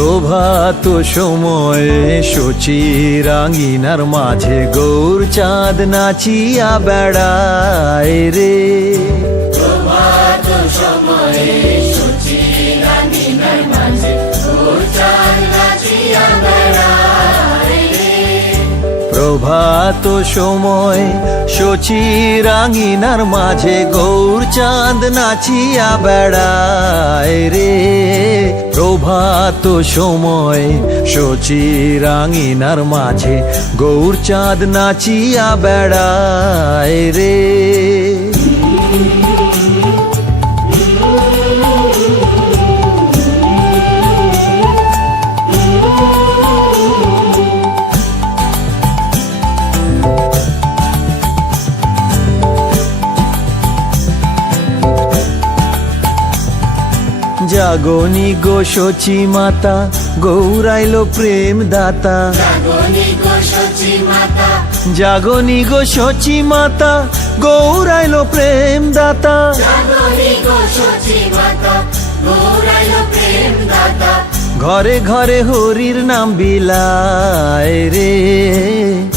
প্রভাত সময়ে শচী রাঙিনার মাঝে গৌর চাঁদ নাচিয়া বেড়ায় রে। প্রভাত সময়ে শচী রাঙিনার মাঝে গৌর চাঁদ নাচিয়া বেড়ায় রে। প্রভাত সময় শচী রাঙিনার মাঝে গৌর চাঁদ নাচিয়া বেড়ায় রে। প্রভাত সময় শচী রাঙিনার মাঝে গৌর চাঁদ নাচিয়া বেড়ায় রে। জাগনি গো শচী মাতা গৌরাইলো প্রেম দাতা। জাগনি গো শচী মাতা, জাগনি গো শচী মাতা গৌরাইলো প্রেম দাতা। জাগনি গো শচী মাতা, গৌরাইলো প্রেম দাতা। ঘরে ঘরে হরির নাম বিলায় রে।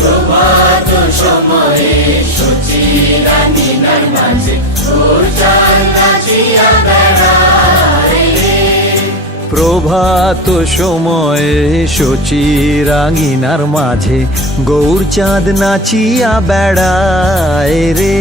প্রভাত সময়ে শচী রাঙিনার মাঝে গৌর চাঁদ নাচিয়া বেড়ায় রে। প্রভাত সময়ে শচী রাঙিনার মাঝে গৌর চাঁদ নাচিয়া বেড়ায় রে।